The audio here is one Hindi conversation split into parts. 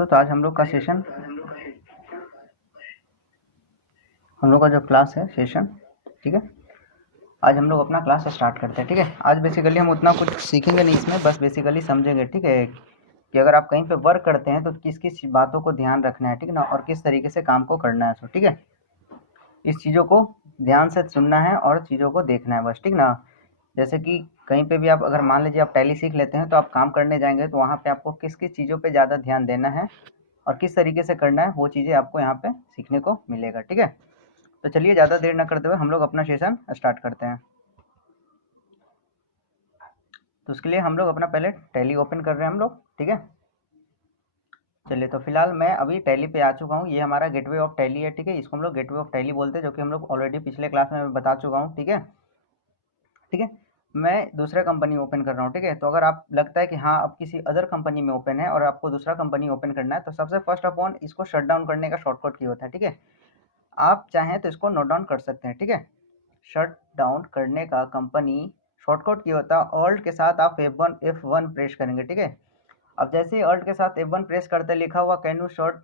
दोस्तों, तो आज हम लोग का सेशन, हम लोग का जो क्लास है सेशन, ठीक है, आज हम लोग अपना क्लास स्टार्ट करते हैं। ठीक है, आज बेसिकली हम उतना कुछ सीखेंगे नहीं इसमें, बस बेसिकली समझेंगे। ठीक है, कि अगर आप कहीं पे वर्क करते हैं तो किस किस बातों को ध्यान रखना है, ठीक है ना, और किस तरीके से काम को करना है। ठीक है, इस चीज़ों को ध्यान से सुनना है और चीज़ों को देखना है बस, ठीक ना। जैसे कि कहीं पे भी आप अगर मान लीजिए आप टैली सीख लेते हैं तो आप काम करने जाएंगे तो वहाँ पे आपको किस किस चीज़ों पे ज़्यादा ध्यान देना है और किस तरीके से करना है, वो चीज़ें आपको यहाँ पे सीखने को मिलेगा। ठीक है, तो चलिए ज़्यादा देर न करते हुए हम लोग अपना सेशन स्टार्ट करते हैं। तो उसके लिए हम लोग अपना पहले टैली ओपन कर रहे हैं हम लोग। ठीक है, चलिए, तो फिलहाल मैं अभी टैली पे आ चुका हूँ। ये हमारा गेटवे ऑफ टैली है। ठीक है, इसको हम लोग गेटवे ऑफ टैली बोलते हैं, जो कि हम लोग ऑलरेडी पिछले क्लास में मैं बता चुका हूँ। ठीक है, मैं दूसरा कंपनी ओपन कर रहा हूँ। ठीक है, तो अगर आप लगता है कि हाँ अब किसी अदर कंपनी में ओपन है और आपको दूसरा कंपनी ओपन करना है, तो सबसे फर्स्ट ऑफ ऑल इसको शट डाउन करने का शॉर्टकट की होता है। ठीक है, आप चाहें तो इसको नोट डाउन कर सकते हैं। ठीक है, शट डाउन करने का कंपनी शॉर्टकट की होता है, ऑल्ट के साथ आप F1 प्रेस करेंगे। ठीक है, अब जैसे ही ऑल्ट के साथ F1 प्रेस करते लिखा हुआ can you shut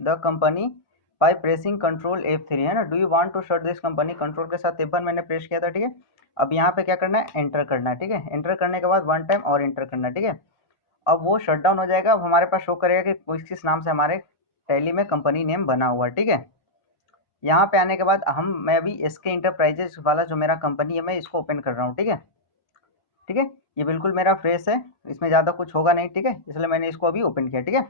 the company by pressing control F3, है ना, do you want to shut this company, control के साथ F1 मैंने प्रेस किया था। ठीक है, अब यहाँ पे क्या करना है, एंटर करना है। ठीक है, एंटर करने के बाद वन टाइम और एंटर करना है। ठीक है, अब वो शट डाउन हो जाएगा। अब हमारे पास शो करेगा कि किस नाम से हमारे टैली में कंपनी नेम बना हुआ है। ठीक है, यहाँ पे आने के बाद मैं अभी SK इंटरप्राइजेस वाला जो मेरा कंपनी है मैं इसको ओपन कर रहा हूँ। ठीक है, ठीक है, ये बिल्कुल मेरा फ्रेश है, इसमें ज़्यादा कुछ होगा नहीं। ठीक है, इसलिए मैंने इसको अभी ओपन किया। ठीक है,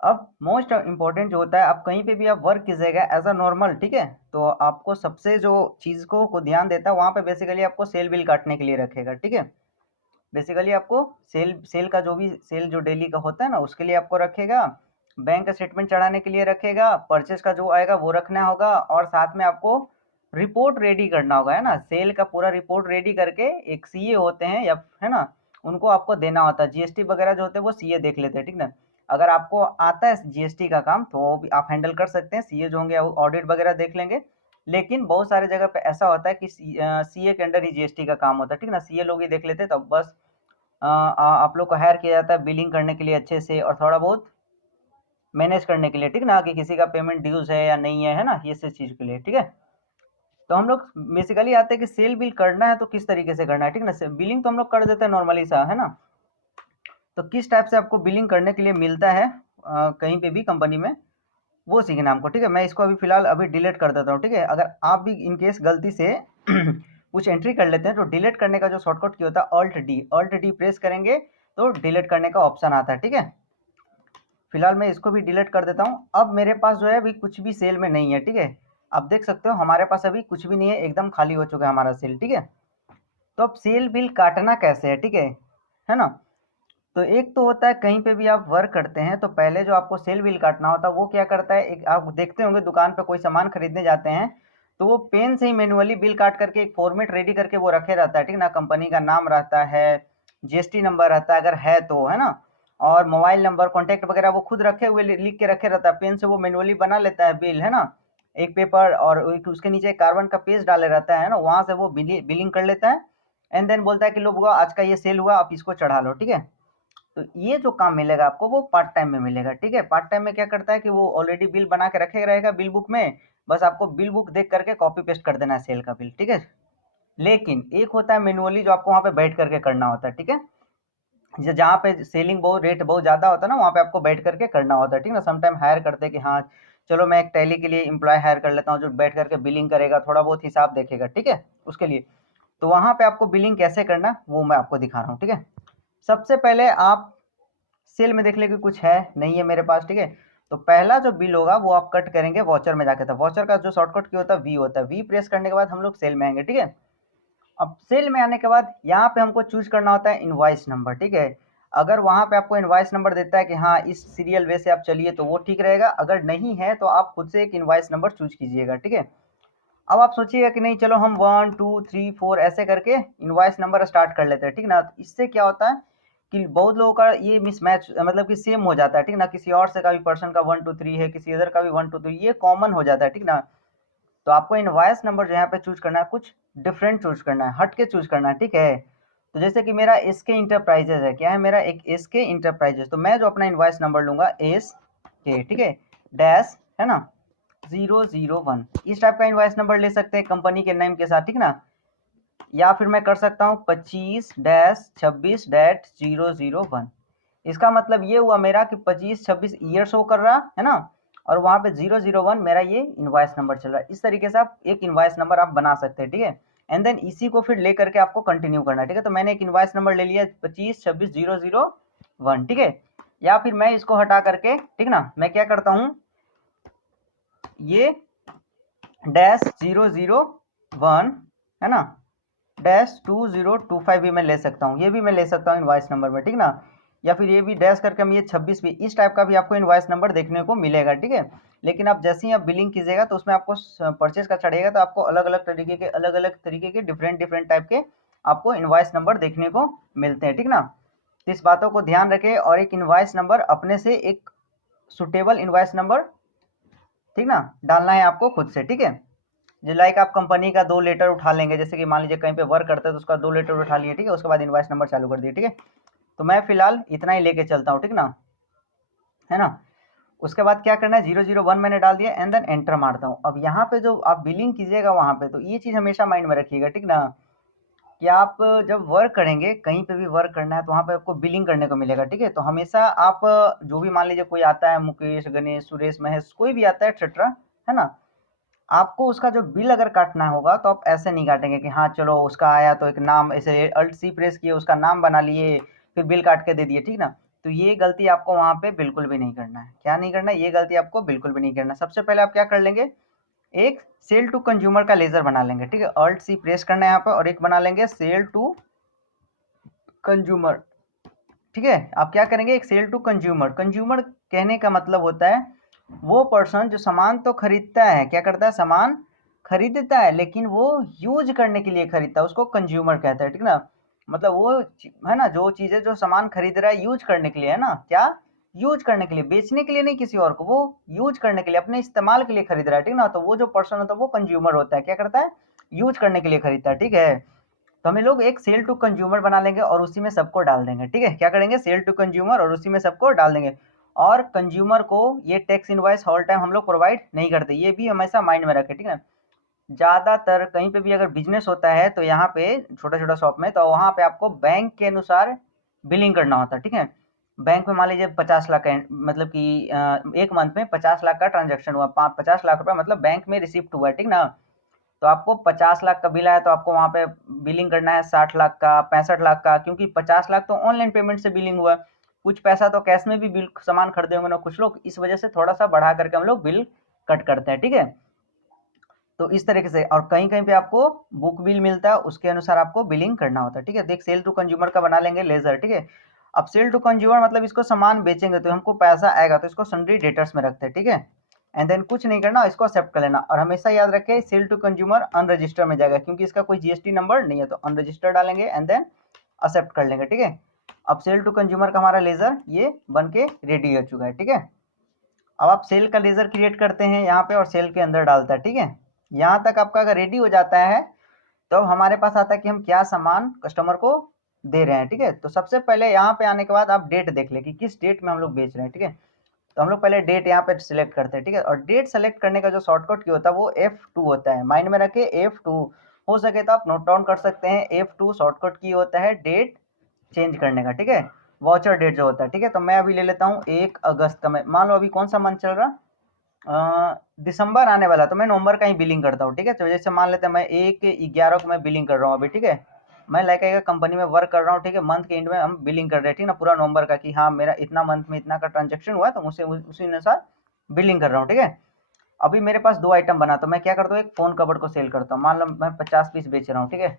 अब मोस्ट इम्पोर्टेंट जो होता है, आप कहीं पे भी आप वर्क कीजिएगा एज अ नॉर्मल, ठीक है, तो आपको सबसे जो चीज़ को ध्यान देता है वहाँ पे बेसिकली आपको सेल बिल काटने के लिए रखेगा। ठीक है, बेसिकली आपको सेल का जो भी सेल जो डेली का होता है ना उसके लिए आपको रखेगा, बैंक स्टेटमेंट चढ़ाने के लिए रखेगा, परचेस का जो आएगा वो रखना होगा, और साथ में आपको रिपोर्ट रेडी करना होगा, है ना, सेल का पूरा रिपोर्ट रेडी करके एक सीए होते हैं या, है ना, उनको आपको देना होता है। जीएसटी वगैरह जो होते हैं वो सीए देख लेते हैं। ठीक ना, अगर आपको आता है जीएसटी का काम तो वो भी आप हैंडल कर सकते हैं, सीए जो होंगे ऑडिट वगैरह देख लेंगे। लेकिन बहुत सारे जगह पे ऐसा होता है कि सीए के अंडर ही जीएसटी का काम होता है। ठीक ना, सीए लोग ही देख लेते हैं, तब बस आप लोग को हायर किया जाता है बिलिंग करने के लिए अच्छे से और थोड़ा बहुत मैनेज करने के लिए। ठीक ना, कि किसी का पेमेंट ड्यूज है या नहीं है ना, ये सब चीज़ के लिए। ठीक है, तो हम लोग बेसिकली आते हैं कि सेल बिल करना है तो किस तरीके से करना है। ठीक ना, बिलिंग तो हम लोग कर देते हैं नॉर्मली सा, है ना, तो किस टाइप से आपको बिलिंग करने के लिए मिलता है कहीं पे भी कंपनी में, वो सीखना हमको। ठीक है, मैं इसको अभी फिलहाल अभी डिलीट कर देता हूँ। ठीक है, अगर आप भी इनकेस गलती से कुछ एंट्री कर लेते हैं तो डिलीट करने का जो शॉर्टकट की होता है ऑल्ट डी प्रेस करेंगे तो डिलीट करने का ऑप्शन आता है। ठीक है, फिलहाल मैं इसको भी डिलीट कर देता हूँ। अब मेरे पास जो है अभी कुछ भी सेल में नहीं है। ठीक है, आप देख सकते हो हमारे पास अभी कुछ भी नहीं है, एकदम खाली हो चुका है हमारा सेल। ठीक है, तो अब सेल बिल काटना कैसे है, ठीक है ना, तो एक तो होता है कहीं पे भी आप वर्क करते हैं तो पहले जो आपको सेल बिल काटना होता है वो क्या करता है, एक आप देखते होंगे दुकान पे कोई सामान खरीदने जाते हैं तो वो पेन से ही मैन्युअली बिल काट करके एक फॉर्मेट रेडी करके वो रखे रहता है। ठीक ना, कंपनी का नाम रहता है, जीएसटी नंबर रहता है अगर है तो, है ना, और मोबाइल नंबर कॉन्टैक्ट वगैरह वो खुद रखे हुए लिख के रखे रहता है, पेन से वो मैन्युअली बना लेता है बिल, है ना, एक पेपर और उसके नीचे कार्बन का पेज डाले रहता है ना, वहां से वो बिलिंग कर लेता है एंड देन बोलता है कि लो बुआ आज का ये सेल हुआ, आप इसको चढ़ा लो। ठीक है, तो ये जो काम मिलेगा आपको वो पार्ट टाइम में मिलेगा। ठीक है, पार्ट टाइम में क्या करता है कि वो ऑलरेडी बिल बना के रखे रहेगा बिल बुक में, बस आपको बिल बुक देख करके कॉपी पेस्ट कर देना है सेल का बिल। ठीक है, लेकिन एक होता है मैनुअली जो आपको वहां पे बैठ करके करना होता है। ठीक है, जहाँ पे सेलिंग बहुत रेट बहुत ज्यादा होता है ना वहाँ पे आपको बैठ करके करना होता है। ठीक ना, समटाइम हायर करते हैं कि हाँ चलो मैं एक टैली के लिए एम्प्लॉय हायर कर लेता हूँ जो बैठ करके बिलिंग करेगा, थोड़ा बहुत हिसाब देखेगा। ठीक है, उसके लिए तो वहां पे आपको बिलिंग कैसे करना वो मैं आपको दिखा रहा हूँ। ठीक है, सबसे पहले आप सेल में देख ले कि कुछ है नहीं है मेरे पास। ठीक है, तो पहला जो बिल होगा वो आप कट करेंगे वॉचर में जाके, था वॉचर का जो शॉर्टकट की होता है वी होता है, वी प्रेस करने के बाद हम लोग सेल में आएंगे। ठीक है, अब सेल में आने के बाद यहाँ पे हमको चूज करना होता है इनवॉइस नंबर। ठीक है, अगर वहां पे आपको इनवॉइस नंबर देता है कि हाँ इस सीरियल वे से आप चलिए तो वो ठीक रहेगा, अगर नहीं है तो आप खुद से एक इनवॉइस नंबर चूज कीजिएगा। ठीक है, अब आप सोचिएगा कि नहीं चलो हम 1 2 3 4 ऐसे करके इनवॉइस नंबर स्टार्ट कर लेते हैं। ठीक ना, तो इससे क्या होता है कि बहुत लोगों का ये मिसमैच मतलब कि सेम हो जाता है। ठीक ना, किसी और से का भी पर्सन का 1 2 3 है, किसी अदर का भी 1 2 3, ये कॉमन हो जाता है। ठीक ना, तो आपको इनवॉइस नंबर जो यहाँ पे चूज करना है कुछ डिफरेंट चूज करना है, हट के चूज करना है। ठीक है, तो जैसे कि मेरा एसके इंटरप्राइजेज है, क्या है मेरा एक एसके इंटरप्राइजेज, तो मैं जो अपना इनवॉइस नंबर लूंगा एस के, ठीक है, डैश है ना 001, इस टाइप का इनवॉइस नंबर ले सकते हैं कंपनी के नेम के साथ, ठीक ना। या फिर मैं कर सकता हूँ 25-26-001, इसका मतलब ये हुआ मेरा कि 25-26 ईयर शो कर रहा है ना, और वहाँ पे 001 मेरा ये इनवॉइस नंबर चल रहा है। इस तरीके से आप एक इनवॉइस नंबर आप बना सकते हैं, ठीक है। एंड देन इसी को फिर ले करके आपको कंटिन्यू करना है, ठीक है। तो मैंने एक इनवॉइस नंबर ले लिया 25-26-001, ठीक है। या फिर मैं इसको हटा करके, ठीक ना, मैं क्या करता हूँ, ये डैश 001 है ना डैश 2025 भी मैं ले सकता हूँ, ये भी मैं ले सकता हूँ इनवॉइस नंबर में, ठीक ना। या फिर ये भी डैश करके हम ये 26 भी, इस टाइप का भी आपको इनवॉइस नंबर देखने को मिलेगा, ठीक है। लेकिन आप जैसे ही आप बिलिंग कीजिएगा तो उसमें आपको परचेज का चढ़ेगा तो आपको अलग अलग तरीके के डिफरेंट टाइप के आपको इनवॉइस नंबर देखने को मिलते हैं, ठीक ना। तो इस बातों को ध्यान रखें, और एक इनवॉइस नंबर अपने से एक सुटेबल इनवॉइस नंबर, ठीक ना, डालना है आपको खुद से, ठीक है। जो लाइक आप कंपनी का 2 लेटर उठा लेंगे, जैसे कि मान लीजिए कहीं पे वर्क करते हैं तो उसका 2 लेटर उठा लिए, ठीक है, उसके बाद इनवॉइस नंबर चालू कर दिए, ठीक है। तो मैं फिलहाल इतना ही लेके चलता हूँ, ठीक ना, है ना। उसके बाद क्या करना है, 001 मैंने डाल दिया एंड देन एंटर मारता हूँ। अब यहाँ पे जो आप बिलिंग कीजिएगा वहाँ पे, तो ये चीज़ हमेशा माइंड में रखिएगा, ठीक ना, कि आप जब वर्क करेंगे, कहीं पे भी वर्क करना है तो वहाँ पे आपको बिलिंग करने को मिलेगा, ठीक है। तो हमेशा आप जो भी मान लीजिए कोई आता है, मुकेश, गणेश, सुरेश, महेश, कोई भी आता है एक्सेट्रा, है ना, आपको उसका जो बिल अगर काटना होगा तो आप ऐसे नहीं काटेंगे कि हाँ चलो उसका आया तो एक नाम ऐसे अल्ट सी प्रेस किए, उसका नाम बना लिए, फिर बिल काट के दे दिए, ठीक ना। तो ये गलती आपको वहाँ पे बिल्कुल भी नहीं करना है। क्या नहीं करना है, ये गलती आपको बिल्कुल भी नहीं करना। सबसे पहले आप क्या कर लेंगे, एक सेल टू कंज्यूमर का लेजर बना लेंगे, ठीक है, अल्ट सी प्रेस करना है यहाँ पर, और एक बना लेंगे सेल टू कंज्यूमर, ठीक है। आप क्या करेंगे, एक सेल टू कंज्यूमर, कंज्यूमर कहने का मतलब होता है वो पर्सन जो सामान तो खरीदता है, क्या करता है, सामान खरीदता है लेकिन वो यूज करने के लिए खरीदता है, उसको कंज्यूमर कहता है, ठीक ना। मतलब वो है ना, जो चीजें जो सामान खरीद रहा है यूज करने के लिए, है ना, क्या यूज करने के लिए, बेचने के लिए नहीं किसी और को, वो यूज करने के लिए, अपने इस्तेमाल के लिए खरीद रहा है, ठीक ना। तो वो जो पर्सन होता है वो कंज्यूमर होता है, क्या करता है, यूज करने के लिए खरीदता है, ठीक है। तो हम लोग एक सेल टू कंज्यूमर बना लेंगे और उसी में सबको डाल देंगे, ठीक है। क्या करेंगे, सेल टू कंज्यूमर और उसी में सबको डाल देंगे। और कंज्यूमर को ये टैक्स इनवॉइस हॉल टाइम हम लोग प्रोवाइड नहीं करते, ये भी हमेशा माइंड में रखें, ठीक है। ज़्यादातर कहीं पे भी अगर बिजनेस होता है तो यहाँ पे छोटा छोटा शॉप में, तो वहाँ पे आपको बैंक के अनुसार बिलिंग करना होता है, ठीक है। बैंक में मान लीजिए 50 लाख का, मतलब कि एक मंथ में 50 लाख का ट्रांजेक्शन हुआ, 50 लाख रुपया मतलब बैंक में रिसिप्ट हुआ है, ठीक ना। तो आपको 50 लाख का बिल आया तो आपको वहाँ पे बिलिंग करना है 60 लाख का, 65 लाख का, क्योंकि 50 लाख तो ऑनलाइन पेमेंट से बिलिंग हुआ, कुछ पैसा तो कैश में भी बिल सामान खरीदे होंगे ना कुछ लोग, इस वजह से थोड़ा सा बढ़ा करके हम लोग बिल कट करते हैं, ठीक है। तो इस तरीके से, और कहीं कहीं पे आपको बुक बिल मिलता है, उसके अनुसार आपको बिलिंग करना होता है, ठीक है। तो एक सेल टू कंज्यूमर का बना लेंगे लेजर, ठीक है। अब सेल टू कंज्यूमर मतलब इसको सामान बेचेंगे तो हमको पैसा आएगा, तो इसको सन्ड्री डेटर्स में रखते हैं, ठीक है। एंड देन कुछ नहीं करना, इसको एक्सेप्ट कर लेना, और हमेशा याद रखें सेल टू कंज्यूमर अनरजिस्टर में जाएगा, क्योंकि इसका कोई जीएसटी नंबर नहीं है, तो अनरजिस्टर डालेंगे एंड देन एक्सेप्ट कर लेंगे, ठीक है। अब सेल टू कंज्यूमर का हमारा लेजर ये बन के रेडी हो चुका है, ठीक है। अब आप सेल का लेजर क्रिएट करते हैं यहाँ पे और सेल के अंदर डालता है, ठीक है। यहाँ तक आपका अगर रेडी हो जाता है तो अब हमारे पास आता है कि हम क्या सामान कस्टमर को दे रहे हैं, ठीक है। तो सबसे पहले यहाँ पे आने के बाद आप डेट देख लें कि किस डेट में हम लोग बेच रहे हैं, ठीक है। तो हम लोग पहले डेट यहाँ पे सिलेक्ट करते हैं, ठीक है। और डेट सेलेक्ट करने का जो शॉर्टकट की होता है वो F2 होता है, माइंड में रखे F2, हो सके तो आप नोट डाउन कर सकते हैं। F2 शॉर्टकट की होता है डेट चेंज करने का, ठीक है, वॉचर डेट जो होता है, ठीक है। तो मैं अभी ले लेता हूँ 1 अगस्त का, मैं मान लो अभी कौन सा मंथ चल रहा, दिसंबर आने वाला, तो मैं नवंबर का ही बिलिंग करता हूँ, ठीक है। तो जैसे मान लेते हैं मैं 1/11 को मैं बिलिंग कर रहा हूँ अभी, ठीक है। मैं लाइक एक कंपनी में वर्क कर रहा हूँ, ठीक है, मंथ के एंड में हम बिलिंग कर रहे हैं, ठीक है ना, पूरा नवंबर का, कि हाँ मेरा इतना मंथ में इतना का ट्रांजेक्शन हुआ है, तो मुझसे उसी अनुसार बिलिंग कर रहा हूँ, ठीक है। अभी मेरे पास 2 आइटम बना, तो मैं क्या करता हूँ, एक फ़ोन कवर को सेल करता हूँ, मान लो मैं 50 पीस बेच रहा हूँ, ठीक है।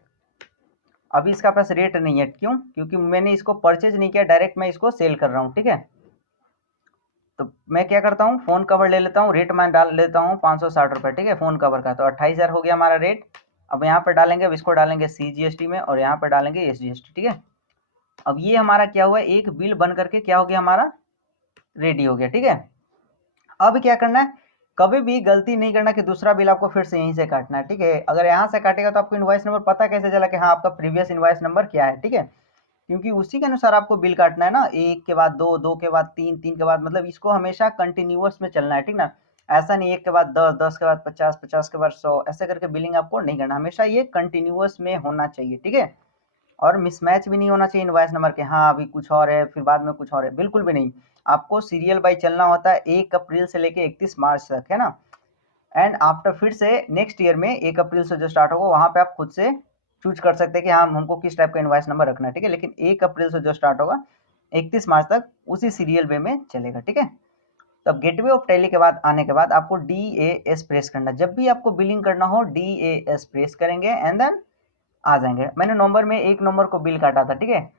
अभी इसका पास रेट नहीं है, क्यों, क्योंकि मैंने इसको परचेज नहीं किया, डायरेक्ट मैं इसको सेल कर रहा हूँ, ठीक है। तो मैं क्या करता हूँ, फ़ोन कवर ले लेता हूँ, रेट मैं डाल लेता हूँ 560 रुपये, ठीक है, फ़ोन कवर का, तो 28,000 हो गया हमारा रेट। अब यहाँ पर डालेंगे, अब इसको डालेंगे CGST में, और यहाँ पर डालेंगे SGST, ठीक है। अब ये हमारा क्या हुआ, एक बिल बन करके क्या हो गया हमारा, रेडी हो गया, ठीक है। अब क्या करना है, कभी भी गलती नहीं करना कि दूसरा बिल आपको फिर से यहीं से काटना है, ठीक है। अगर यहाँ से काटेगा तो आपको इनवॉइस नंबर पता कैसे चला कि हाँ आपका प्रीवियस इनवॉइस नंबर क्या है, ठीक है। क्योंकि उसी के अनुसार आपको बिल काटना है ना, एक के बाद दो, दो के बाद तीन, तीन के बाद, मतलब इसको हमेशा कंटिन्यूअस में चलना है, ठीक ना। ऐसा नहीं एक के बाद 10, 10 के बाद 50, 50 के बाद 100, ऐसे करके बिलिंग आपको नहीं करना, हमेशा ये कंटिन्यूअस में होना चाहिए, ठीक है। और मिसमैच भी नहीं होना चाहिए इनवॉइस नंबर के, हाँ अभी कुछ और है फिर बाद में कुछ और है, बिल्कुल भी नहीं। आपको सीरियल बाई चलना होता है 1 अप्रैल से लेके 31 मार्च तक, है ना। एंड आफ्टर फिर से नेक्स्ट ईयर में 1 अप्रैल से जो स्टार्ट होगा वहाँ पे आप खुद से चूज कर सकते हैं कि हाँ हमको किस टाइप का इनवॉइस नंबर रखना है, ठीक है। लेकिन 1 अप्रैल से जो स्टार्ट होगा 31 मार्च तक उसी सीरियल वे में चलेगा, ठीक है। तब गेटवे ऑफ टैली के बाद आने के बाद आपको DAS प्रेस करना, जब भी आपको बिलिंग करना हो DAS प्रेस करेंगे एंड देन आ जाएंगे। मैंने नवंबर में 1 नवंबर को बिल काटा था, ठीक है।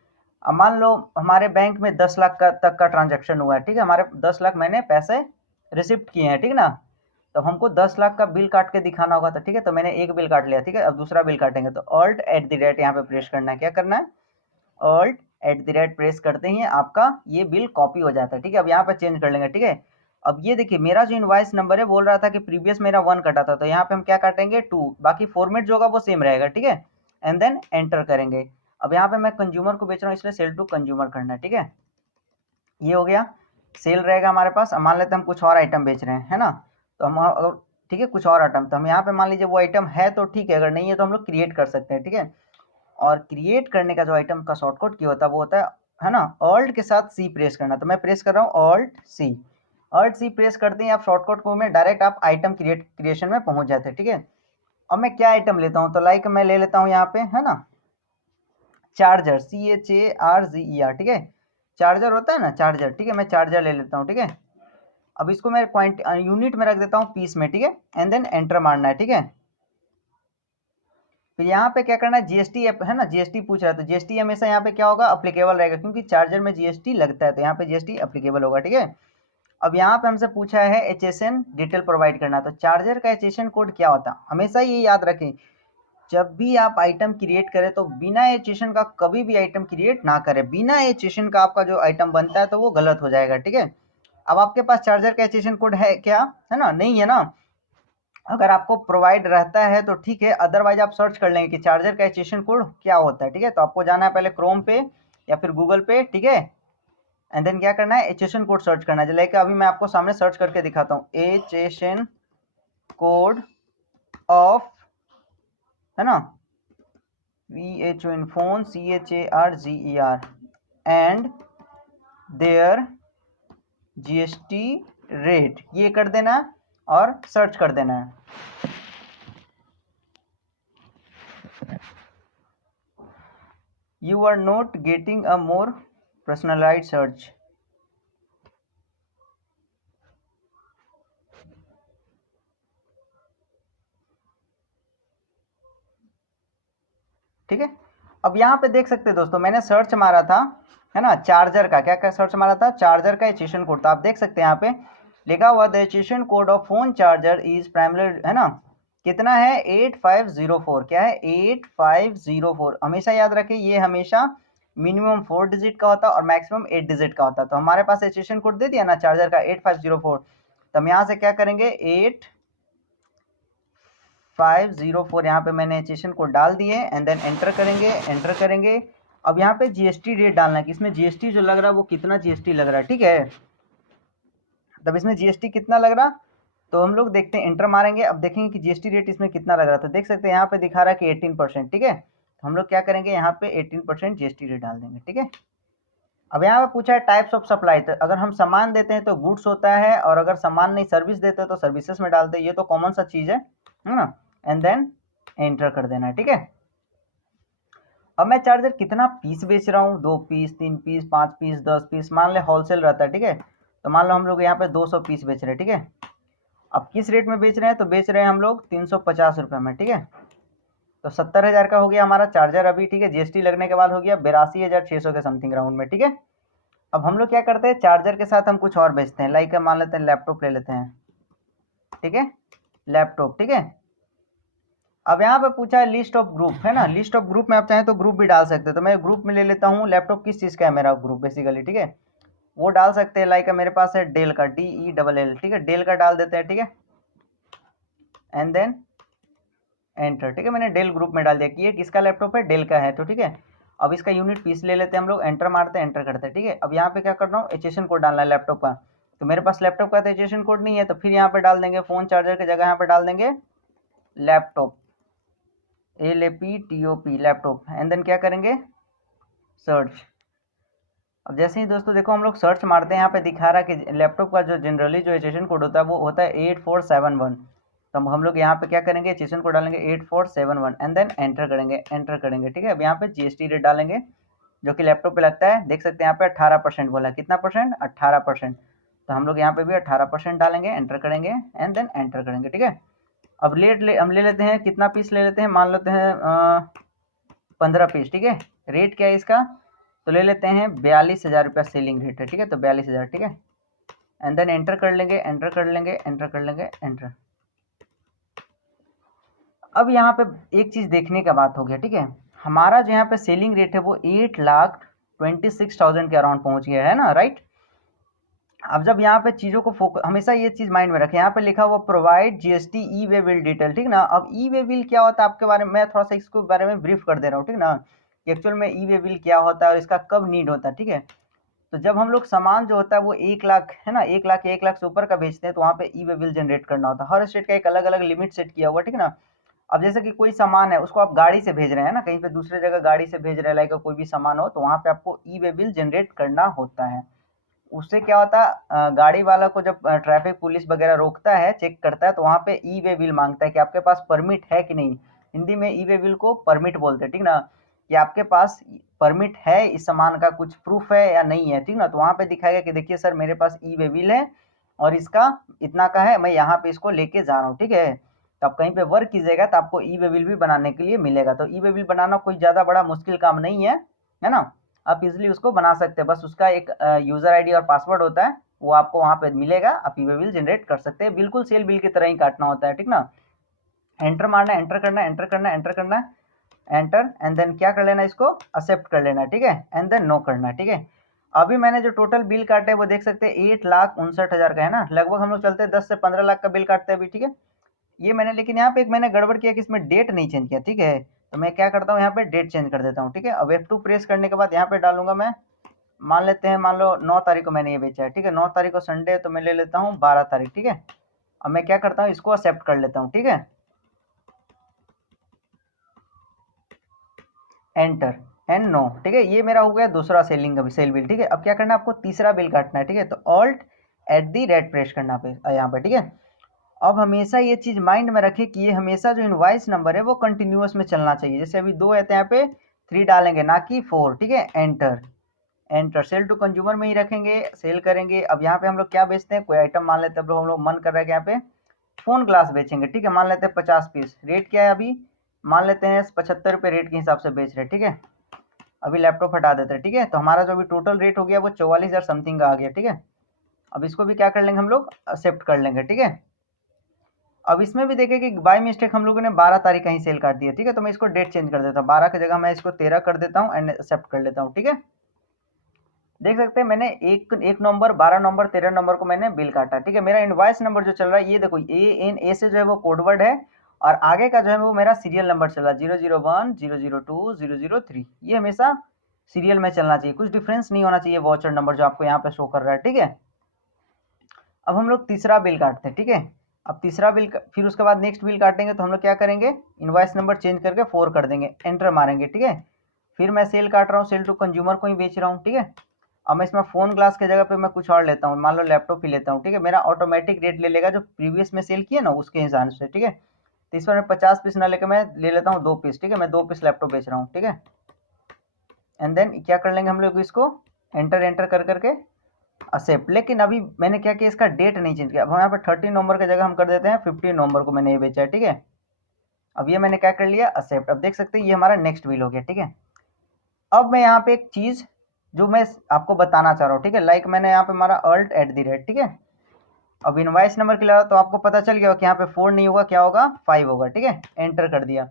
अब मान लो हमारे बैंक में 10 लाख का तक का ट्रांजैक्शन हुआ है, ठीक है। हमारे 10 लाख मैंने पैसे रिसिप्ट किए हैं, ठीक ना। तो हमको 10 लाख का बिल काट के दिखाना होगा, तो ठीक है। तो मैंने एक बिल काट लिया, ठीक है। अब दूसरा बिल काटेंगे तो alt@ यहाँ पे प्रेस करना है। क्या करना है? alt@ प्रेस करते ही आपका ये बिल कॉपी हो जाता है, ठीक है। अब यहाँ पे चेंज कर लेंगे, ठीक है। अब ये देखिए मेरा जो इनवॉइस नंबर है बोल रहा था कि प्रीवियस मेरा 1 कटा था, तो यहाँ पे हम क्या काटेंगे 2, बाकी फॉर्मेट जो होगा वो सेम रहेगा, ठीक है। एंड देन एंटर करेंगे। अब यहाँ पे मैं कंज्यूमर को बेच रहा हूँ इसलिए सेल टू कंज्यूमर करना है, ठीक है। ये हो गया, सेल रहेगा हमारे पास। अब मान लेते हैं हम कुछ और आइटम बेच रहे हैं, है ना। तो हम अगर ठीक है कुछ और आइटम, तो हम यहाँ पे मान लीजिए वो आइटम है तो ठीक है, अगर नहीं है तो हम लोग क्रिएट कर सकते हैं, ठीक है। और क्रिएट करने का जो आइटम का शॉर्टकट की होता है वो होता है ना, ऑल्ट के साथ सी प्रेस करना। तो मैं प्रेस कर रहा हूँ ऑल्ट सी प्रेस करते हैं आप शॉर्टकट को में डायरेक्ट आप आइटम क्रिएशन में पहुंच जाते हैं, ठीक है। अब मैं क्या आइटम लेता हूँ, तो लाइक मैं ले लेता हूँ यहाँ पे, है ना, चार्जर, CHARGER, ठीक है। चार्जर होता है ना, चार्जर, ठीक है। मैं चार्जर ले लेता हूँ, ठीक है। अब इसको मैं यूनिट में रख देता हूँ पीस में, ठीक है। एंड देन एंटर मारना है, ठीक है। फिर यहाँ पे क्या करना है, GST है ना, GST पूछ रहा है, तो GST हमेशा यहाँ पे क्या होगा, अप्लीकेबल रहेगा, क्योंकि चार्जर में GST लगता है, तो यहाँ पे GST अप्लीकेबल होगा, ठीक है। अब यहाँ पे हमसे पूछा है HSN डिटेल प्रोवाइड करना, तो चार्जर का HSN कोड क्या होता है, हमेशा ये याद रखें, जब भी आप आइटम क्रिएट करें तो बिना HSN का कभी भी आइटम क्रिएट ना करें। बिना HSN का आपका जो आइटम बनता है तो वो गलत हो जाएगा, ठीक है। अब आपके पास चार्जर का HSN कोड है क्या, है ना, नहीं है ना। अगर आपको प्रोवाइड रहता है तो ठीक है, अदरवाइज आप सर्च कर लेंगे कि चार्जर का HSN कोड क्या होता है, ठीक है। तो आपको जाना है पहले क्रोम पे या फिर गूगल पे, ठीक है। एंड देन क्या करना है, HSN कोड सर्च करना है। लाइक अभी मैं आपको सामने सर्च करके दिखाता हूँ, HSN कोड ऑफ, है ना, VHON phone CHARGER and there GST rate, ये कर देना है और सर्च कर देना है। You are not getting a more personalized search. ठीक है। अब यहाँ पे देख सकते हैं दोस्तों, मैंने सर्च मारा था, है ना, चार्जर का, क्या क्या सर्च मारा था, चार्जर का HSN कोड। तो आप देख सकते हैं यहाँ पे लिखा हुआ the HSN code of phone charger is primary, है ना, कितना है 8504, क्या है 8504। हमेशा याद रखें ये हमेशा मिनिमम 4 डिजिट का होता है और मैक्सिमम 8 डिजिट का होता है। तो हमारे पास HSN कोड दे दिया ना चार्जर का 8504, तो हम यहाँ से क्या करेंगे 8504, यहाँ पे मैंने HSN कोड डाल दिए एंड देन एंटर करेंगे। अब यहाँ पे GST रेट डालना है कि इसमें GST जो लग रहा है वो कितना GST लग रहा है, ठीक है। तब इसमें GST कितना लग रहा, तो हम लोग देखते हैं, एंटर मारेंगे। अब देखेंगे कि GST रेट इसमें कितना लग रहा है, तो देख सकते हैं यहाँ पे दिखा रहा है कि 18%, ठीक है। तो हम लोग क्या करेंगे यहाँ पे 18% GST रेट डाल देंगे, ठीक है। अब यहाँ पे पूछा है टाइप्स ऑफ सप्लाई, तो अगर हम सामान देते हैं तो गुड्स होता है, और अगर सामान नहीं सर्विस देते हैं तो सर्विसेज में डालते हैं, ये तो कॉमन सा चीज है ना। एंड देन एंटर कर देना है, ठीक है। अब मैं चार्जर कितना पीस बेच रहा हूँ, 2 पीस, 3 पीस, 5 पीस, 10 पीस, मान ले होलसेल रहता है, ठीक है। तो मान लो हम लोग यहाँ पे 200 पीस बेच रहे हैं, ठीक है। अब किस रेट में बेच रहे हैं, तो बेच रहे हैं हम लोग 350 रुपये में, ठीक है। तो 70,000 का हो गया हमारा चार्जर अभी, ठीक है। GST लगने के बाद हो गया 82,600 के समथिंग राउंड में, ठीक है। अब हम लोग क्या करते हैं, चार्जर के साथ हम कुछ और बेचते हैं, लाइक मान लेते हैं लैपटॉप ले लेते हैं, ठीक है, लैपटॉप, ठीक है। अब यहाँ पे पूछा है लिस्ट ऑफ ग्रुप, है ना, लिस्ट ऑफ ग्रुप में आप चाहें तो ग्रुप भी डाल सकते हैं। तो मैं ग्रुप में ले लेता हूँ लैपटॉप किस चीज़ का है मेरा ग्रुप बेसिकली, ठीक है। वो डाल सकते हैं, लाइक मेरे पास है डेल का, DELL, ठीक है, डेल का डाल देते हैं, ठीक है। एंड देन एंटर, ठीक है। मैंने डेल ग्रुप में डाल दिया कि ये किसका लैपटॉप है, डेल का है, तो ठीक है। अब इसका यूनिट पीस ले लेते हैं हम लोग, एंटर मारते हैं, एंटर करते हैं, ठीक है। अब यहाँ पे क्या कर रहा हूँ, एचएसएन कोड डालना है लैपटॉप का, तो मेरे पास लैपटॉप का तो एचएसएन कोड नहीं है, तो फिर यहाँ पे डाल देंगे फोन चार्जर की जगह यहाँ पे डाल देंगे laptop, LAPTOP laptop, and then क्या करेंगे, सर्च। अब जैसे ही दोस्तों देखो हम लोग सर्च मारते हैं, यहाँ पे दिखा रहा है कि लैपटॉप का जो जनरली जो एचएसएन कोड होता है वो होता है 8471, तो हम लोग यहाँ पे क्या करेंगे, एचएसएन कोड डालेंगे 8471 एंड देन एंटर करेंगे, एंटर करेंगे, ठीक है। अब यहाँ पे जीएसटी रेट डालेंगे जो कि लैपटॉप पे लगता है, देख सकते हैं यहाँ पे 18% बोला, कितना परसेंट, 18%, तो हम लोग यहाँ पे भी 18% डालेंगे, एंटर करेंगे एंड देन एंटर करेंगे, ठीक है। अब हम ले लेते हैं, कितना पीस ले लेते हैं, मान लेते हैं 15 पीस, ठीक है। रेट क्या है इसका, तो ले लेते हैं 42,000 रुपया सेलिंग रेट है, ठीक है, तो 42,000, ठीक है। एंड देन एंटर कर लेंगे, एंटर कर लेंगे, एंटर कर लेंगे, एंटर। अब यहाँ पे एक चीज देखने का बात हो गया, ठीक है। हमारा जो यहाँ पे सेलिंग रेट है वो 8,26,000 के अराउंड पहुंच गया है ना, राइट। अब जब यहाँ पे चीजों को हमेशा ये चीज माइंड में रखें, यहाँ पे लिखा हुआ प्रोवाइड जीएसटी ई वे बिल डिटेल, ठीक ना। अब ई वे बिल क्या होता है आपके बारे में मैं थोड़ा सा इसके बारे में ब्रीफ कर दे रहा हूँ, ठीक ना, कि एक्चुअल में ई वे बिल क्या होता है और इसका कब नीड होता है, ठीक है। तो जब हम लोग सामान जो होता है वो 1,00,000 है ना, 1,00,000 या 1,00,000 से ऊपर का बेचते हैं, तो वहाँ पे ई वे बिल जनरेट करना होता है। हर स्टेट का एक अलग अलग लिमिट सेट किया हुआ, ठीक ना। अब जैसे कि कोई सामान है उसको आप गाड़ी से भेज रहे हैं ना, कहीं पे दूसरे जगह गाड़ी से भेज रहे हैं, लाइक कोई भी सामान हो, तो वहाँ पे आपको ई वे बिल जनरेट करना होता है। उससे क्या होता है, गाड़ी वाला को जब ट्रैफिक पुलिस वगैरह रोकता है, चेक करता है, तो वहाँ पे ई वे बिल मांगता है कि आपके पास परमिट है कि नहीं। हिंदी में ई वे बिल को परमिट बोलते हैं, ठीक ना, कि आपके पास परमिट है, इस सामान का कुछ प्रूफ है या नहीं है, ठीक ना। तो वहाँ पे दिखाएगा कि देखिए सर मेरे पास ई वे बिल है और इसका इतना का है, मैं यहाँ पे इसको लेके जा रहा हूँ, ठीक है। तो आप कहीं पे वर्क कीजिएगा तो आपको ई वे बिल भी बनाने के लिए मिलेगा। तो ई वे बिल बनाना कोई ज़्यादा बड़ा मुश्किल काम नहीं है ना। आप इजीली उसको बना सकते हैं, बस उसका एक यूजर आईडी और पासवर्ड होता है, वो आपको वहां पे मिलेगा, आप ई वे बिल जनरेट कर सकते हैं, बिल्कुल सेल बिल की तरह ही काटना होता है, ठीक ना। एंटर मारना, एंटर करना, एंटर करना, एंटर करना, एंटर, एंड देन क्या कर लेना, इसको एक्सेप्ट कर लेना, ठीक है, एंड देन नो करना, ठीक है। अभी मैंने जो टोटल बिल काटे हैं वो देख सकते हैं 8,59,000 का है ना, लगभग हम लोग चलते हैं 10 से 15 लाख का बिल काटते हैं अभी, ठीक है। ये मैंने, लेकिन यहाँ पे एक मैंने गड़बड़ किया कि इसमें डेट नहीं चेंज किया, ठीक है। तो मैं क्या करता हूँ, यहाँ पे डेट चेंज कर देता हूँ, ठीक है। अब F2 प्रेस करने के बाद यहाँ पे डालूंगा मैं, मान लेते हैं, मान लो 9 तारीख को मैंने ये बेचा है, ठीक है। 9 तारीख को संडे है, तो मैं ले लेता हूँ 12 तारीख, ठीक है। अब मैं क्या करता हूँ, इसको एक्सेप्ट कर लेता हूँ, ठीक है, एंटर एंड नो, ठीक है। ये मेरा हो गया दूसरा सेलिंग का सेल बिल, ठीक है। अब क्या करना है, आपको तीसरा बिल काटना है, ठीक है। तो Alt@, प्रेस करना पे यहाँ पे, ठीक है। अब हमेशा ये चीज माइंड में रखें कि ये हमेशा जो इनवाइस नंबर है वो कंटिन्यूअस में चलना चाहिए। जैसे अभी 2 है तो यहाँ पे 3 डालेंगे, ना कि 4, ठीक है। Enter, enter, sell to consumer में ही रखेंगे, सेल करेंगे। अब यहाँ पे हम लोग क्या बेचते हैं, कोई आइटम मान लेते हैं, हम लोग मन कर रहा है कि यहाँ पे फोन ग्लास बेचेंगे, ठीक है। मान लेते हैं 50 पीस, रेट क्या है अभी, मान लेते हैं 75 रुपये रेट के हिसाब से बेच रहे हैं, ठीक है। अभी लैपटॉप हटा देते हैं, ठीक है। तो हमारा जो अभी टोटल रेट हो गया वो 44,000 समथिंग का आ गया, ठीक है। अब इसको भी क्या कर लेंगे हम लोग, एक्सेप्ट कर लेंगे, ठीक है। अब इसमें भी देखें कि बाय मिस्टेक हम लोगों ने 12 तारीख कहीं सेल काट दिया, ठीक है। तो मैं इसको डेट चेंज कर देता हूँ, 12 की जगह मैं इसको 13 कर देता हूँ एंड एक्सेप्ट कर लेता हूँ, ठीक है। देख सकते हैं मैंने एक नंबर, 12 नंबर, 13 नंबर को मैंने बिल काटा, ठीक है। मेरा इनवॉइस नंबर जो चल रहा है ये देखो, ANA से जो है वो कोडवर्ड है, और आगे का जो है वो मेरा सीरियल नंबर चल रहा है 001 002 003। ये हमेशा सीरियल में चलना चाहिए, कुछ डिफरेंस नहीं होना चाहिए वाउचर नंबर जो आपको यहाँ पे शो कर रहा है, ठीक है। अब हम लोग तीसरा बिल काटते हैं, ठीक है। अब तीसरा बिल फिर उसके बाद नेक्स्ट बिल काटेंगे, तो हम लोग क्या करेंगे, इनवॉइस नंबर चेंज करके 4 कर देंगे, एंटर मारेंगे, ठीक है। फिर मैं सेल काट रहा हूँ, सेल टू कंज्यूमर को ही बेच रहा हूँ, ठीक है। अब मैं इसमें फोन ग्लास की जगह पे मैं कुछ और लेता हूँ, मान लो लैपटॉप ही लेता हूँ, ठीक है। मेरा ऑटोमेटिक रेट ले लेगा जो प्रीवियस में सेल किया ना उसके हिसाब से, ठीक है। तो इस पर मैं 50 पीस ना लेकर मैं ले लेता हूँ 2 पीस, ठीक है। मैं 2 पीस लैपटॉप बेच रहा हूँ, ठीक है। एंड देन क्या कर लेंगे हम लोग, इसको एंटर एंटर कर करके एक्सेप्ट। लेकिन अभी मैंने क्या किया, इसका डेट नहीं चेंज किया। अब हम यहाँ पर 13 नवंबर की जगह हम कर देते हैं 15 नवंबर को मैंने ये बेचा है, ठीक है। अब ये मैंने क्या कर लिया, एक्सेप्ट। अब देख सकते हैं ये हमारा नेक्स्ट बिल हो गया, ठीक है। अब मैं यहाँ पे एक चीज जो मैं आपको बताना चाह रहा हूँ, ठीक है, लाइक मैंने यहाँ पे हमारा Alt@, ठीक है। अब इनवाइस नंबर के लिए तो आपको पता चल गया कि यहाँ पे 4 नहीं होगा, क्या होगा, 5 होगा, ठीक है। एंटर कर दिया।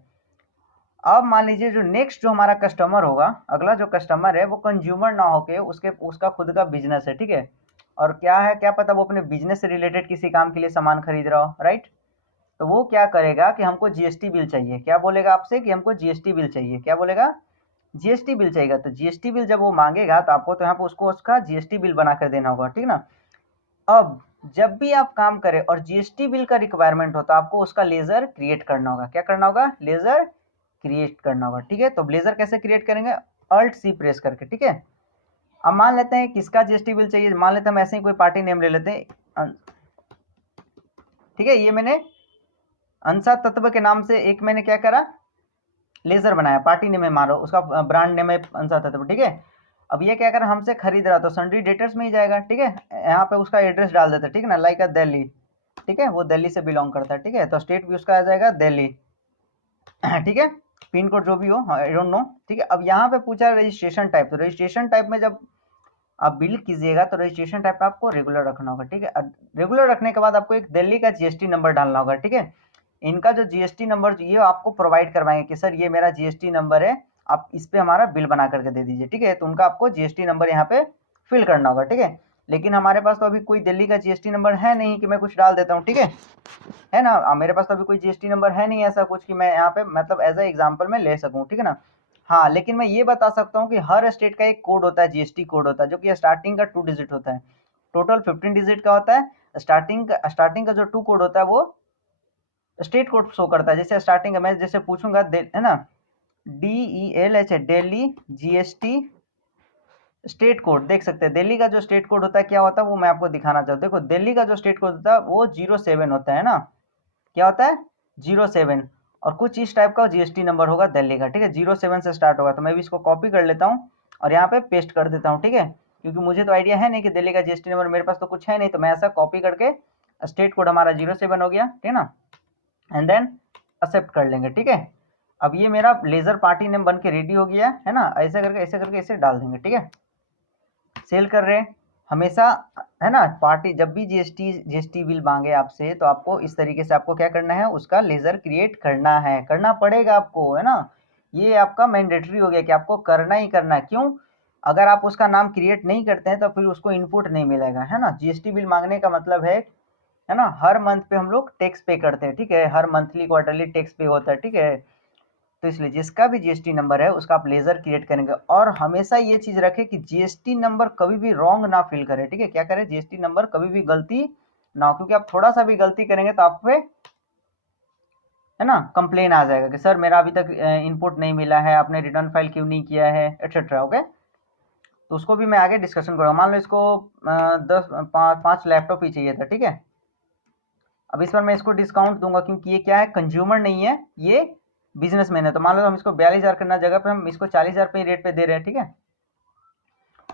अब मान लीजिए जो नेक्स्ट जो हमारा कस्टमर होगा, अगला जो कस्टमर है वो कंज्यूमर ना होके उसका खुद का बिजनेस है, ठीक है। और क्या है, क्या पता वो अपने बिजनेस से रिलेटेड किसी काम के लिए सामान खरीद रहा हो, राइट। तो वो क्या करेगा कि हमको जीएसटी बिल चाहिए, क्या बोलेगा आपसे कि हमको जीएसटी बिल चाहिए, क्या बोलेगा, जीएसटी बिल चाहिए। तो जीएसटी बिल जब वो मांगेगा तो आपको तो यहाँ पे उसको उसका जीएसटी बिल बना कर देना होगा, ठीक ना। अब जब भी आप काम करें और जीएसटी बिल का रिक्वायरमेंट हो तो आपको उसका लेजर क्रिएट करना होगा, क्या करना होगा, लेजर क्रिएट करना होगा, ठीक है। तो लेजर कैसे क्रिएट करेंगे, अल्ट सी प्रेस करके, ठीक है। अब मान लेते हैं किसका जीएसटी बिल चाहिए, मान लेते हैं हम ऐसे ही कोई पार्टी नेम ले लेते हैं, ठीक है। ये मैंने अंसा तत्व के नाम से एक मैंने क्या करा, लेजर बनाया, पार्टी नेम है मारो, उसका ब्रांड नेम है अंसा तत्व, ठीक है। अब ये क्या कर हमसे खरीद रहा तो सन्ड्री डेटर्स में ही जाएगा, ठीक है। यहाँ पे उसका एड्रेस डाल देते, ठीक है ना, लाइक दिल्ली, ठीक है, वो दिल्ली से बिलोंग करता है, ठीक है। तो स्टेट भी उसका आ जाएगा दिल्ली, ठीक है, पिन कोड जो भी हो, आई डोंट नो, ठीक है। अब यहाँ पे पूछा रजिस्ट्रेशन टाइप, तो रजिस्ट्रेशन टाइप में जब आप बिल कीजिएगा तो रजिस्ट्रेशन टाइप आपको रेगुलर रखना होगा, ठीक है। रेगुलर रखने के बाद आपको एक दिल्ली का जीएसटी नंबर डालना होगा, ठीक है। इनका जो जीएसटी नंबर ये आपको प्रोवाइड करवाएंगे कि सर ये मेरा जीएसटी नंबर है, आप इस पे हमारा बिल बना करके दे दीजिए, ठीक है। तो उनका आपको जीएसटी नंबर यहाँ पे फिल करना होगा, ठीक है। लेकिन हमारे पास तो अभी कोई दिल्ली का जीएसटी नंबर है नहीं कि मैं कुछ डाल देता हूँ, ठीक है ना। मेरे पास तो अभी कोई जीएसटी नंबर है नहीं ऐसा कुछ कि मैं यहाँ पे मतलब एज ए एग्जाम्पल में ले सकूँ, ठीक है ना। हाँ, लेकिन मैं ये बता सकता हूँ कि हर स्टेट का एक कोड होता है, जीएसटी कोड होता है, जो कि स्टार्टिंग का 2 डिजिट होता है, टोटल 15 डिजिट का होता है। स्टार्टिंग का जो 2 कोड होता है वो स्टेट कोड शो करता है। जैसे स्टार्टिंग का मैं जैसे पूछूंगा है ना, DELH Delhi GST state code, देख सकते हैं दिल्ली का जो स्टेट कोड होता है क्या होता है वो मैं आपको दिखाना चाहता हूँ। देखो दिल्ली का जो स्टेट कोड होता है वो 07 होता है ना, क्या होता है 07, और कुछ इस टाइप का जीएसटी नंबर होगा दिल्ली का, ठीक है। 07 से स्टार्ट होगा। तो मैं भी इसको कॉपी कर लेता हूँ और यहाँ पे पेस्ट कर देता हूँ, ठीक है, क्योंकि मुझे तो आइडिया है नहीं कि दिल्ली का जीएसटी नंबर, मेरे पास तो कुछ है नहीं, तो मैं ऐसा कॉपी करके स्टेट कोड हमारा 07 हो गया, ठीक है ना, एंड देन एक्सेप्ट कर लेंगे, ठीक है। अब ये मेरा लेजर पार्टी नेम बन के रेडी हो गया है ना, ऐसे करके इसे डाल देंगे, ठीक है। सेल कर रहे हैं हमेशा, है ना, पार्टी जब भी जीएसटी बिल मांगे आपसे तो आपको इस तरीके से आपको क्या करना है, उसका लेजर क्रिएट करना है, करना पड़ेगा आपको, है ना। ये आपका मैंडेटरी हो गया कि आपको करना ही करना है। क्यों, अगर आप उसका नाम क्रिएट नहीं करते हैं तो फिर उसको इनपुट नहीं मिलेगा, है ना। जीएसटी बिल मांगने का मतलब है ना, हर मंथ पे हम लोग टैक्स पे करते हैं, ठीक है, हर मंथली क्वार्टरली टैक्स पे होता है, ठीक है। तो इसलिए जिसका भी जीएसटी नंबर है उसका आप लेजर क्रिएट करेंगे, और हमेशा ये चीज रखें कि जीएसटी नंबर कभी भी रॉन्ग ना फिल करे, ठीक है। क्या करें, जीएसटी नंबर कभी भी गलती ना हो, क्योंकि आप थोड़ा सा भी गलती करेंगे तो आप पे, है ना, कंप्लेन आ जाएगा कि सर मेरा अभी तक इनपुट नहीं मिला है, आपने रिटर्न फाइल क्यों नहीं किया है, एटसेट्रा, ओके। तो उसको भी मैं आगे डिस्कशन करूँगा। मान लो इसको 5 लैपटॉप ही चाहिए था, ठीक है। अब इस बार मैं इसको डिस्काउंट दूंगा क्योंकि ये क्या है, कंज्यूमर नहीं है, ये बिजनेसमैन है। तो मान लो हम इसको 42,000 करना जगह पे हम इसको 40,000 पे रेट पे दे रहे हैं, ठीक है।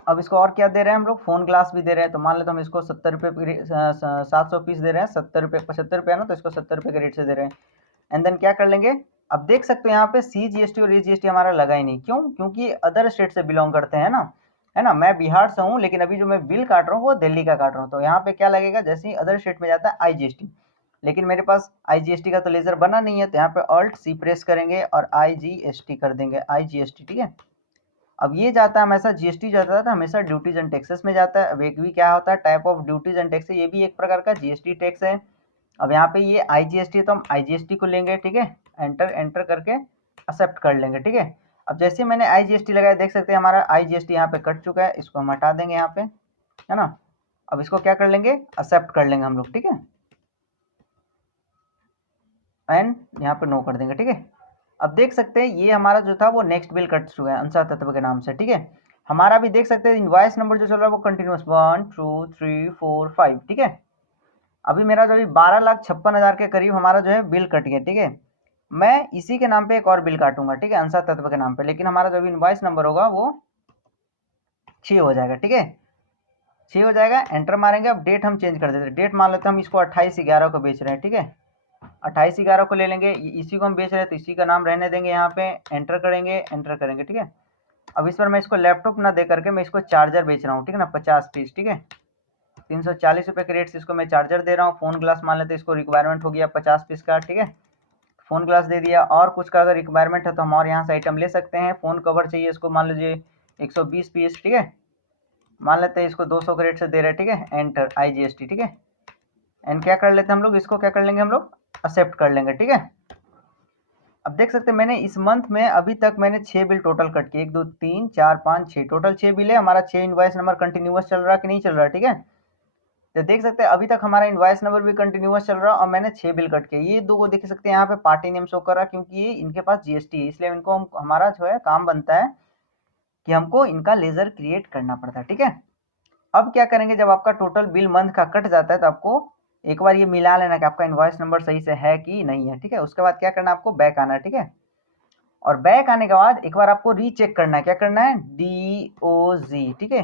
अब इसको और क्या दे रहे हैं हम लोग, फोन ग्लास भी दे रहे हैं। तो मान लो हम इसको 70 रुपये 700 पीस दे रहे हैं, 70 रुपये 75 रुपये ना, तो इसको 70 रुपये के रेट से दे रहे हैं। एंड देन क्या कर लेंगे, अब देख सकते हो यहाँ पे CGST और EGST हमारा लगा ही नहीं, क्यों, क्योंकि अदर स्टेट से बिलोंग करते हैं ना, है ना। मैं बिहार से हूँ लेकिन अभी जो मैं बिल काट रहा हूँ वो दिल्ली का काट रहा हूँ, तो यहाँ पे क्या लगेगा, जैसे ही अदर स्टेट में जाता है IGST, लेकिन मेरे पास IGST का तो लेजर बना नहीं है, तो यहाँ पे Alt C प्रेस करेंगे और IGST कर देंगे, IGST, ठीक है। अब ये जाता है हमेशा, जीएसटी जाता है हमेशा ड्यूटीज एंड टैक्सेस में जाता है। अब एक भी क्या होता है, type of duties and tax, ये भी एक प्रकार का जीएसटी टैक्स है। अब यहाँ पे ये IGST है तो हम IGST को लेंगे, ठीक है, एंटर एंटर करके एक्सेप्ट कर लेंगे, ठीक है। अब जैसे मैंने IGST लगाया, देख सकते हैं हमारा IGST यहाँ पे कट चुका है, इसको हम हटा देंगे यहाँ पे, है ना। अब इसको क्या कर लेंगे, एक्सेप्ट कर लेंगे हम लोग, ठीक है, एंड यहाँ पे नो कर देंगे, ठीक है। अब देख सकते हैं ये हमारा जो था वो नेक्स्ट बिल कट चुका है अंसा तत्व के नाम से, ठीक है। हमारा भी देख सकते हैं इनवॉइस नंबर जो चल रहा है वो कंटिन्यूस 1 2 3 4 5, ठीक है। अभी मेरा जो 12,56,000 के करीब हमारा जो है बिल कट गया, ठीक है। मैं इसी के नाम पे एक और बिल काटूंगा, ठीक है, अंसा तत्व के नाम पे, लेकिन हमारा जो भी इनवॉइस नंबर होगा वो 6 हो जाएगा, ठीक है, 6 हो जाएगा। एंटर मारेंगे। अब डेट हम चेंज कर देते हैं, डेट मान लेते हैं हम इसको 28/11 को बेच रहे हैं, ठीक है, 28/11 को ले लेंगे, इसी को हम बेच रहे हैं तो इसी का नाम रहने देंगे, यहाँ पे एंटर करेंगे, ठीक है। अब इस पर मैं इसको लैपटॉप ना दे करके मैं इसको चार्जर बेच रहा हूँ, ठीक है ना, 50 पीस, ठीक है, 340 रुपये के रेट से इसको मैं चार्जर दे रहा हूँ। फोन ग्लास मान लेते हैं, इसको रिक्वायरमेंट हो गया 50 पीस का, ठीक है, फोन ग्लास दे दिया। और कुछ का अगर रिक्वायरमेंट है तो हम और यहाँ से आइटम ले सकते हैं। फोन कवर चाहिए इसको मान लीजिए 120 पीस, ठीक है, मान लेते हैं इसको 200 के रेट से दे रहे हैं, ठीक है, एंटर IGST, ठीक है। एंड क्या कर लेते हैं हम लोग, इसको क्या कर लेंगे हम लोग, एक्सेप्ट कर लेंगे, ठीक है। अब देख सकते हैं मैंने इस मंथ में अभी तक मैंने 6 बिल टोटल कट किए, 1 2 3 4 5 6, टोटल 6 बिल है हमारा। 6 इनवॉइस नंबर कंटिन्यूअस चल रहा है कि नहीं चल रहा है, ठीक है। तो देख सकते हैं अभी तक हमारा इनवॉइस नंबर भी कंटिन्यूअस चल रहा है और मैंने 6 बिल कट किए। ये दो को देख सकते हैं यहाँ पे पार्टी नेम शो कर रहा है, क्योंकि ये इनके पास जीएसटी है, इसलिए इनको हमारा जो है काम बनता है कि हमको इनका लेजर क्रिएट करना पड़ता है, ठीक है। अब क्या करेंगे, जब आपका टोटल बिल मंथ का कट जाता है तो आपको एक बार ये मिला लेना कि आपका इनवॉइस नंबर सही से है कि नहीं है, ठीक है। उसके बाद क्या करना है, आपको बैक आना है, ठीक है। और बैक आने के बाद एक बार आपको रीचेक करना है, क्या करना है, DOG, ठीक है।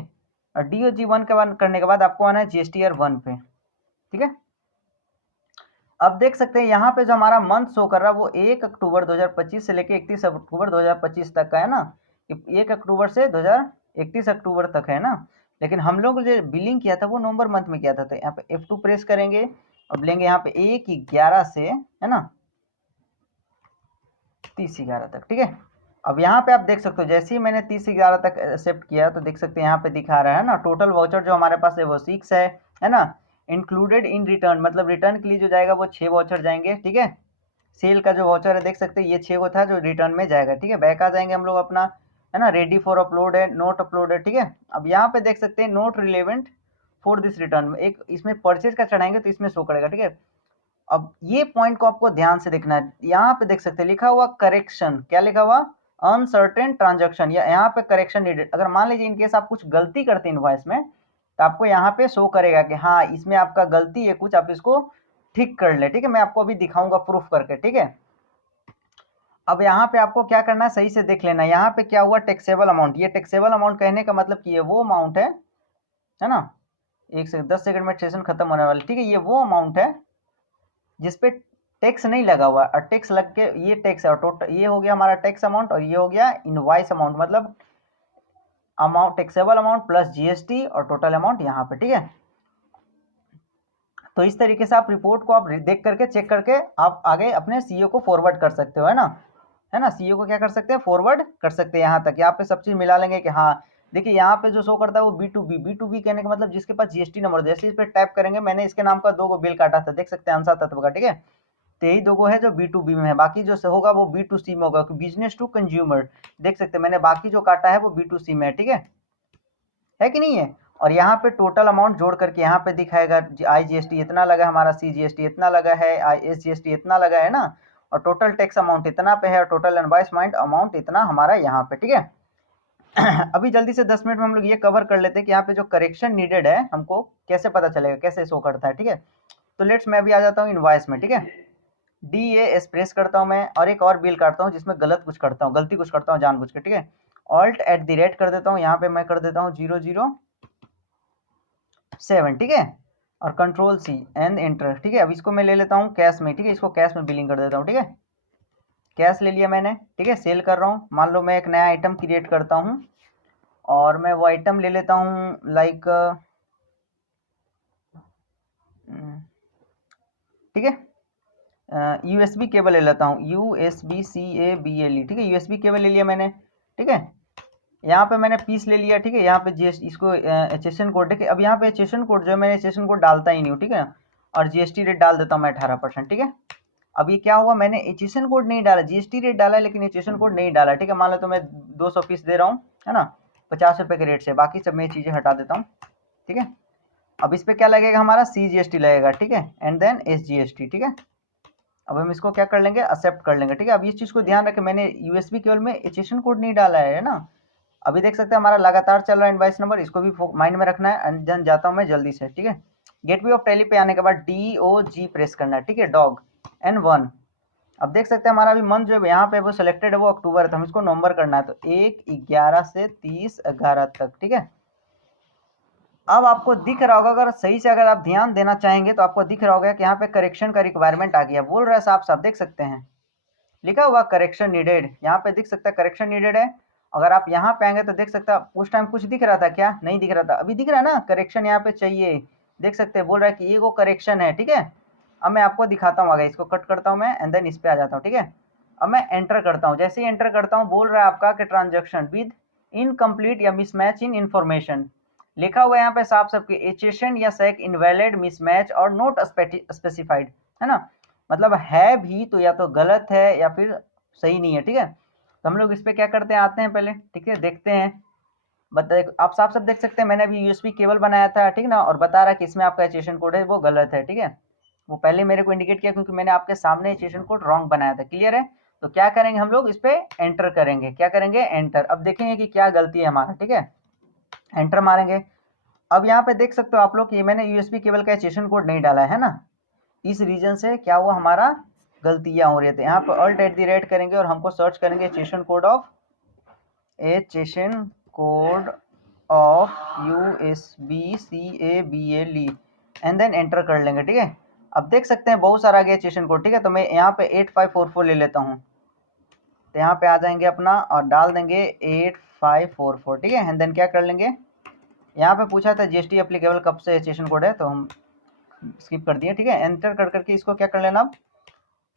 और DOG 1 के बाद करने के बाद आपको आना है GSTR 1 पे, ठीक है। अब देख सकते हैं यहाँ पे जो हमारा मंथ शो कर रहा है वो 1 अक्टूबर 2025 से लेके 31 अक्टूबर 2025 तक का है ना। 1 अक्टूबर से 31 अक्टूबर तक है ना। लेकिन हम लोग जो बिलिंग किया था वो नवंबर मंथ में किया था, तो यहाँ पे F2 प्रेस करेंगे। अब लेंगे यहाँ पे 1/11 से, है ना, 30/11 तक, ठीक है। अब यहाँ पे आप देख सकते हो जैसे ही मैंने 30/11 तक एक्सेप्ट किया तो देख सकते हैं यहाँ पे दिखा रहा है ना, टोटल वाउचर जो हमारे पास है वो 6 है ना। इंक्लूडेड इन रिटर्न, मतलब रिटर्न के लिए जो जाएगा वो 6 वाउचर जाएंगे, ठीक है। सेल का जो वाउचर है देख सकते हैं ये 6 को था जो रिटर्न में जाएगा, ठीक है। बैक आ जाएंगे हम लोग अपना, है ना, रेडी फॉर अपलोड है, नोट अपलोड है, ठीक है। अब यहाँ पे देख सकते हैं note relevant for this return, एक इसमें परचेज का चढ़ाएंगे तो इसमें शो करेगा, ठीक है। अब ये पॉइंट को आपको ध्यान से देखना है, यहाँ पे देख सकते हैं लिखा हुआ करेक्शन, क्या लिखा हुआ, अनसर्टेन ट्रांजैक्शन, या यहाँ पे करेक्शन नीडेड। अगर मान लीजिए इनकेस आप कुछ गलती करते हैं इनवॉइस में तो आपको यहाँ पे शो करेगा कि हाँ इसमें आपका गलती है कुछ, आप इसको ठीक कर ले, ठीक है। मैं आपको अभी दिखाऊंगा प्रूफ करके, ठीक है। अब यहाँ पे आपको क्या करना है, सही से देख लेना, यहाँ पे क्या हुआ, टैक्सेबल अमाउंट। ये टैक्सेबल अमाउंट कहने का मतलब कि ये वो अमाउंट है ना। 10 सेकंड में सेशन खत्म होने वाला, ठीक है। ये वो अमाउंट है जिसपे टैक्स नहीं लगा हुआ, और टैक्स लग के ये टैक्स है, और टोटल ये हो गया हमारा टैक्स अमाउंट, और ये हो गया इनवॉइस अमाउंट, मतलब amount taxable amount plus GST और टोटल अमाउंट यहाँ पे, ठीक है। तो इस तरीके से आप रिपोर्ट को आप देख करके चेक करके आप आगे अपने सीईओ को फॉरवर्ड कर सकते हो, है ना। सीईओ को क्या कर सकते हैं, फॉरवर्ड कर सकते हैं। यहाँ तक यहाँ पे सब चीज मिला लेंगे कि हाँ देखिए यहाँ पे जो शो करता है वो B2B कहने का मतलब जिसके पास जीएसटी नंबर, जैसे इस पे टैप करेंगे, मैंने इसके नाम का 2 गो बिल काटा था, देख सकते हैं अंशा तत्व का, ठीक है। तो यही 2 गो है जो B2B में है, बाकी जो होगा वो B2C में होगा, बिजनेस टू कंज्यूमर। देख सकते हैं मैंने बाकी जो काटा है वो B2C में है कि नहीं है। और यहाँ पे टोटल अमाउंट जोड़ करके यहाँ पे दिखाएगा, IGST इतना लगा, हमारा CGST इतना लगा है, SGST इतना लगा है ना, और टोटल टैक्स अमाउंट इतना पे है, और टोटल इनवॉइसमेंट अमाउंट इतना हमारा यहाँ पे, ठीक है। अभी जल्दी से 10 मिनट में हम लोग ये कवर कर लेते हैं कि यहाँ पे जो करेक्शन नीडेड है हमको कैसे पता चलेगा, कैसे शो करता है, ठीक है। तो लेट्स मैं अभी आ जाता हूँ इनवॉइस में, ठीक है। DAS प्रेस करता हूँ मैं, और एक और बिल काटता हूँ जिसमें गलती कुछ करता हूँ जानबूझ के, ठीक है। Alt@, कर देता हूँ, यहाँ पे मैं कर देता हूँ 007, ठीक है। और Ctrl+C एंड एंटर, ठीक है। अब इसको मैं ले लेता हूँ कैश में, ठीक है, इसको कैश में बिलिंग कर देता हूँ, ठीक है। कैश ले लिया मैंने, ठीक है। सेल कर रहा हूँ, मान लो मैं एक नया आइटम क्रिएट करता हूँ और मैं वो आइटम ले लेता हूँ लाइक, ठीक है, USB केबल ले लेता हूँ, USBCABLE, ठीक है। USB केबल ले लिया मैंने, ठीक है। यहाँ पे मैंने पीस ले लिया, ठीक है। यहाँ पे जीएसटी इसको HSN कोड, ठीक है। अब यहाँ पे HSN कोड जो है मैंने HSN कोड डालता ही नहीं हूँ, ठीक है। और GST रेट डाल देता हूँ मैं 18%, ठीक है। अब ये क्या हुआ, मैंने HSN कोड नहीं डाला, GST रेट डाला लेकिन HSN कोड नहीं डाला, ठीक है। मान लो तो मैं 200 पीस दे रहा हूँ, है ना, 50 रुपये के रेट से, बाकी सब मैं चीज़ें हटा देता हूँ, ठीक है। अब इस पर क्या लगेगा, हमारा CGST लगेगा, ठीक है, एंड देन SGST, ठीक है। अब हम इसको क्या कर लेंगे, एक्सेप्ट कर लेंगे, ठीक है। अब इस चीज़ को ध्यान रखें, मैंने USB केवल में HSN कोड नहीं डाला है ना। अभी देख सकते हैं हमारा लगातार चल रहा है इनवॉइस नंबर, इसको भी माइंड में रखना है। एंड देन जाता हूँ मैं जल्दी से, ठीक है। गेटवे ऑफ टैली पे आने के बाद DOG प्रेस करना है, ठीक है, डॉग N1। अब देख सकते हैं हमारा अभी मंथ जो है यहाँ पे वो सिलेक्टेड है वो अक्टूबर है, तो हम इसको नवंबर करना है, तो 1/11 से 30/11 तक, ठीक है। अब आपको दिख रहा होगा, अगर सही से अगर आप ध्यान देना चाहेंगे तो आपको दिख रहा होगा कि यहाँ पे करेक्शन का रिक्वायरमेंट आ गया, बोल रहा है साफ साफ, देख सकते हैं लिखा हुआ करेक्शन नीडेड, यहाँ पे दिख सकता है करेक्शन नीडेड है। अगर आप यहाँ पे आएंगे तो देख सकते हैं, उस टाइम कुछ दिख रहा था क्या, नहीं दिख रहा था, अभी दिख रहा है ना, करेक्शन यहाँ पे चाहिए, देख सकते हैं बोल रहा है कि ये वो करेक्शन है, ठीक है। अब मैं आपको दिखाता हूँ, आगे इसको कट करता हूँ मैं एंड देन इस पे आ जाता हूँ, ठीक है। अब मैं एंटर करता हूँ, जैसे ही एंटर करता हूँ बोल रहा है आपका कि ट्रांजेक्शन विद इनकम्प्लीट या मिसमैच इन इन्फॉर्मेशन, लिखा हुआ है यहाँ पे साफ सबके एचेशन या सेक इनवैलिड मिसमैच और नोट स्पेसिफाइड, है ना, मतलब है भी तो या तो गलत है या फिर सही नहीं है, ठीक है। तो हम लोग इस पे क्या करते हैं, आते हैं पहले, ठीक है, देखते हैं। बता, आप साफ सब देख सकते हैं, मैंने अभी यूएसबी केबल बनाया था, ठीक ना, और बता रहा है कि इसमें आपका एचेशन कोड है वो गलत है, ठीक है। वो पहले मेरे को इंडिकेट किया क्योंकि मैंने आपके सामने एचेशन कोड रॉन्ग बनाया था, क्लियर है। तो क्या करेंगे हम लोग, इस पे एंटर करेंगे, क्या करेंगे, एंटर। अब देखेंगे कि क्या गलती है हमारा, ठीक है, एंटर मारेंगे। अब यहाँ पे देख सकते हो आप लोग कि मैंने यूएसबी केबल का एचेशन कोड नहीं डाला है ना, इस रीजन से क्या हुआ, हमारा गलतियां हो रही थी। यहाँ पे alt@@ करेंगे और हमको सर्च करेंगे HSN code of USB-CABLE and then enter कर लेंगे, ठीक है। अब देख सकते हैं बहुत सारा आ गया एचेशन कोड, ठीक है। तो मैं यहाँ पे 8544 ले लेता हूँ, तो यहाँ पे आ जाएंगे अपना और डाल देंगे 8544, ठीक है, एंड देन क्या कर लेंगे, यहाँ पे पूछा था जीएसटी एप्लीकेबल कब से एचेशन कोड है, तो हम स्किप कर दिए, ठीक है। एंटर कर करके इसको क्या कर लेना, अब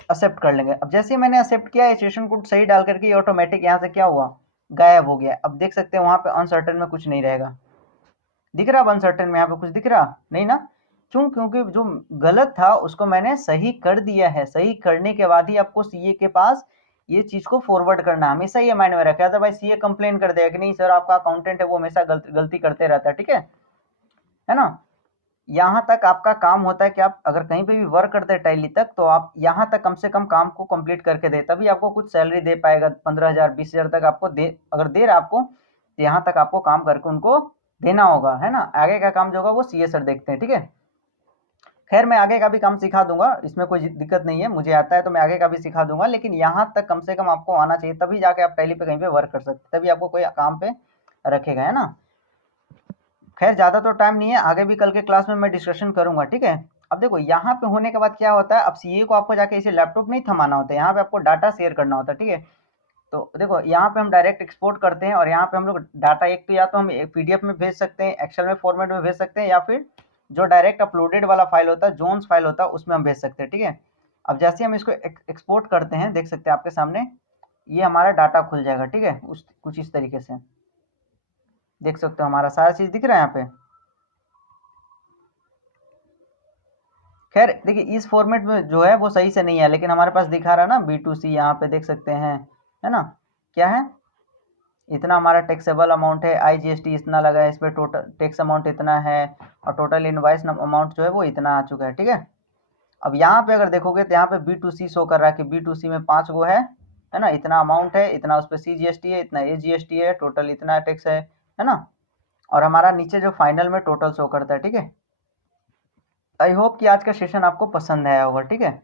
एक्सेप्ट कर लेंगे। अब जैसे ही मैंने एक्सेप्ट किया, एचेशन कोड सही डाल करके ऑटोमेटिक यहाँ से क्या हुआ, गायब हो गया। अब देख सकते हैं वहां पे अनसर्टेन में कुछ नहीं रहेगा, दिख रहा, अनसर्टेन में यहाँ पे कुछ दिख रहा नहीं ना, क्यों, क्योंकि जो गलत था उसको मैंने सही कर दिया है। सही करने के बाद ही आपको सीए के पास ये चीज को फॉरवर्ड करना, हमेशा ये माइंड में रखा, अदरवाइज सीए कंप्लेन कर देगा कि नहीं सर आपका अकाउंटेंट है वो हमेशा गलती करते रहता है, ठीक है ना। यहाँ तक आपका काम होता है कि आप अगर कहीं पे भी वर्क करते हैं टैली तक, तो आप यहाँ तक कम से कम काम को कंप्लीट करके दे, तभी आपको कुछ सैलरी दे पाएगा। 15,000 20,000 तक आपको दे, अगर दे रहा आपको, तो यहाँ तक आपको काम करके उनको देना होगा, है ना। आगे का काम जो होगा वो सीए सर देखते हैं, ठीक है। खैर मैं आगे का भी काम सिखा दूंगा, इसमें कोई दिक्कत नहीं है, मुझे आता है तो मैं आगे का भी सिखा दूंगा, लेकिन यहाँ तक कम से कम आपको आना चाहिए, तभी जाके आप टैली पे कहीं पे वर्क कर सकते, तभी आपको कोई काम पे रखेगा, है ना। खैर ज़्यादा तो टाइम नहीं है, आगे भी कल के क्लास में मैं डिस्कशन करूंगा, ठीक है। अब देखो यहाँ पे होने के बाद क्या होता है, अब सीए को आपको जाके इसे लैपटॉप नहीं थमाना होता है, यहाँ पे आपको डाटा शेयर करना होता है, ठीक है। तो देखो यहाँ पे हम डायरेक्ट एक्सपोर्ट करते हैं, और यहाँ पे हम लोग डाटा एक तो या तो हम पीडीएफ में भेज सकते हैं, एक्सेल में फॉर्मेट में भेज सकते हैं, या फिर जो डायरेक्ट अपलोडेड वाला फाइल होता है, जोन्स फाइल होता है, उसमें हम भेज सकते हैं, ठीक है। अब जैसे हम इसको एक्सपोर्ट करते हैं, देख सकते हैं आपके सामने ये हमारा डाटा खुल जाएगा, ठीक है, उस कुछ इस तरीके से देख सकते हो, हमारा सारा चीज दिख रहा है यहाँ पे। खैर देखिए इस फॉर्मेट में जो है वो सही से नहीं है, लेकिन हमारे पास दिखा रहा है ना B2C, यहाँ पे देख सकते हैं, है ना, क्या है, इतना हमारा टैक्सेबल अमाउंट है, IGST इतना लगा है, इस पर टोटल टैक्स अमाउंट इतना है, और टोटल इनवाइस अमाउंट जो है वो इतना आ चुका है, ठीक है। अब यहाँ पे अगर देखोगे तो यहाँ पे B2C शो कर रहा है कि B2C में 5 गो है ना, इतना अमाउंट है, इतना उस पर CGST है, इतना AGST है, टोटल इतना टैक्स है ना। और हमारा नीचे जो फाइनल में टोटल शो करता है, ठीक है। आई होप कि आज का सेशन आपको पसंद आया होगा, ठीक है।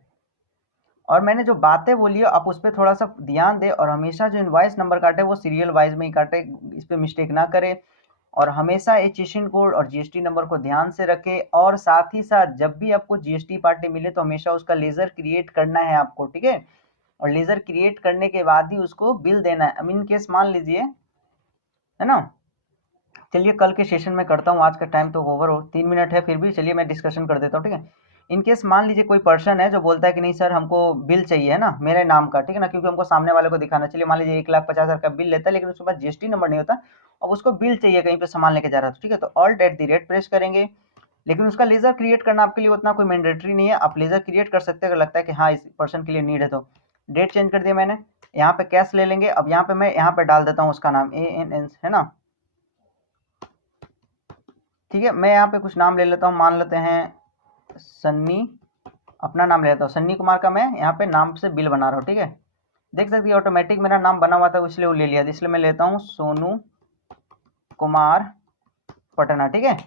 और मैंने जो बातें बोली है आप उस पर थोड़ा सा ध्यान दें, और हमेशा जो इनवाइस नंबर काटे वो सीरियल वाइज में ही काटे, इस पर मिस्टेक ना करें, और हमेशा एचेशन कोड और जीएसटी नंबर को ध्यान से रखें। और साथ ही साथ जब भी आपको जीएसटी पार्टी मिले तो हमेशा उसका लेजर क्रिएट करना है आपको, ठीक है। और लेजर क्रिएट करने के बाद ही उसको बिल देना है। अब इन केस मान लीजिए, है ना, चलिए कल के सेशन में करता हूँ, आज का टाइम तो ओवर हो 3 मिनट है, फिर भी चलिए मैं डिस्कशन कर देता हूँ, ठीक है। इन केस मान लीजिए कोई पर्सन है जो बोलता है कि नहीं सर हमको बिल चाहिए, है ना, मेरे नाम का, ठीक है ना, क्योंकि हमको सामने वाले को दिखाना। चलिए मान लीजिए 1,50,000 का बिल लेता है, लेकिन उसके पास जीएसटी नंबर नहीं होता, अब उसको बिल चाहिए कहीं पे सामान लेके जा रहा है, ठीक है। तो alt@ प्रेस करेंगे, लेकिन उसका लेजर क्रिएट करना आपके लिए उतना कोई मैंडेटरी नहीं है, आप लेजर क्रिएट कर सकते हैं अगर लगता है कि हाँ इस पर्सन के लिए नीड है तो। डेट चेंज कर दिया मैंने, यहाँ पे कैश ले लेंगे। अब यहाँ पे मैं यहाँ पे डाल देता हूँ उसका नाम ANN, है ना, ठीक है। मैं यहाँ पे कुछ नाम ले लेता हूँ, मान लेते हैं सन्नी, अपना नाम ले लेता हूँ सन्नी कुमार का, मैं यहाँ पे नाम से बिल बना रहा हूँ, ठीक है। देख सकते हैं ऑटोमेटिक मेरा नाम बना हुआ था, इसलिए वो ले लिया, इसलिए मैं लेता हूँ सोनू कुमार पटना, ठीक है।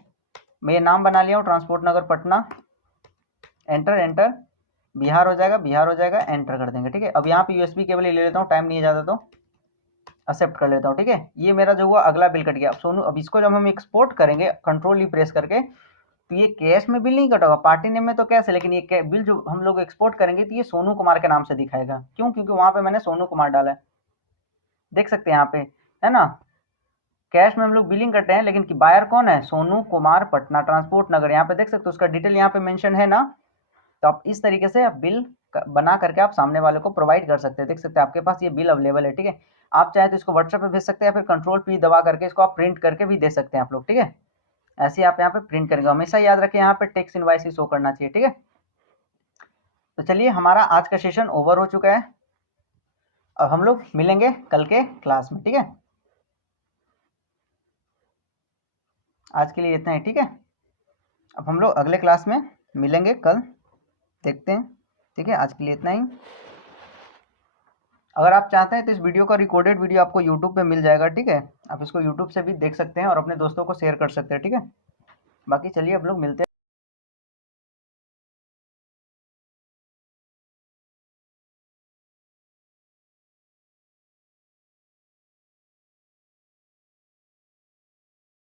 मैं ये नाम बना लिया हूँ, transport Nagar Patna, enter enter, Bihar हो जाएगा, बिहार हो जाएगा, एंटर कर देंगे, ठीक है। अब यहाँ पे यूएसबी केबल ले लेता हूँ, टाइम नहीं है ज़्यादा तो एक्सेप्ट कर लेता हूँ, ठीक है। ये मेरा जो हुआ अगला बिल कट गया। अब सोनू, अब इसको जब हम एक्सपोर्ट करेंगे कंट्रोल ई प्रेस करके, तो ये कैश में बिल नहीं कटेगा, पार्टी नेम में तो कैश है, लेकिन ये बिल जो हम लोग एक्सपोर्ट करेंगे तो ये सोनू कुमार के नाम से दिखाएगा, क्यों, क्योंकि वहां पे मैंने सोनू कुमार डाला है, देख सकते हैं यहाँ पे, है ना। कैश में हम लोग बिलिंग करते हैं, लेकिन कि बायर कौन है, सोनू कुमार पटना ट्रांसपोर्ट नगर, यहाँ पे देख सकते हो उसका डिटेल यहाँ पे मेंशन है ना। तो आप इस तरीके से आप बिल बना करके आप सामने वाले को प्रोवाइड कर सकते हैं, देख सकते हैं आपके पास ये बिल अवेलेबल है, ठीक है। आप चाहे तो इसको व्हाट्सएप पे भेज सकते हैं, या फिर कंट्रोल P दबा करके इसको आप प्रिंट करके भी दे सकते हैं आप लोग, ठीक है। ऐसे आप यहाँ पे प्रिंट करेंगे। हमेशा याद रखें यहाँ पे टेक्स्ट इनवॉइस ही शो करना चाहिए, ठीक है। तो चलिए हमारा आज का सेशन ओवर हो चुका है। अब हम लोग मिलेंगे कल के क्लास में, ठीक है। आज के लिए इतना ही, ठीक है। अब हम लोग अगले क्लास में मिलेंगे कल, देखते हैं, ठीक है। आज के लिए इतना ही। अगर आप चाहते हैं तो इस वीडियो का रिकॉर्डेड वीडियो आपको यूट्यूब पे मिल जाएगा, ठीक है। आप इसको यूट्यूब से भी देख सकते हैं और अपने दोस्तों को शेयर कर सकते हैं, ठीक है। बाकी चलिए अब लोग मिलते हैं।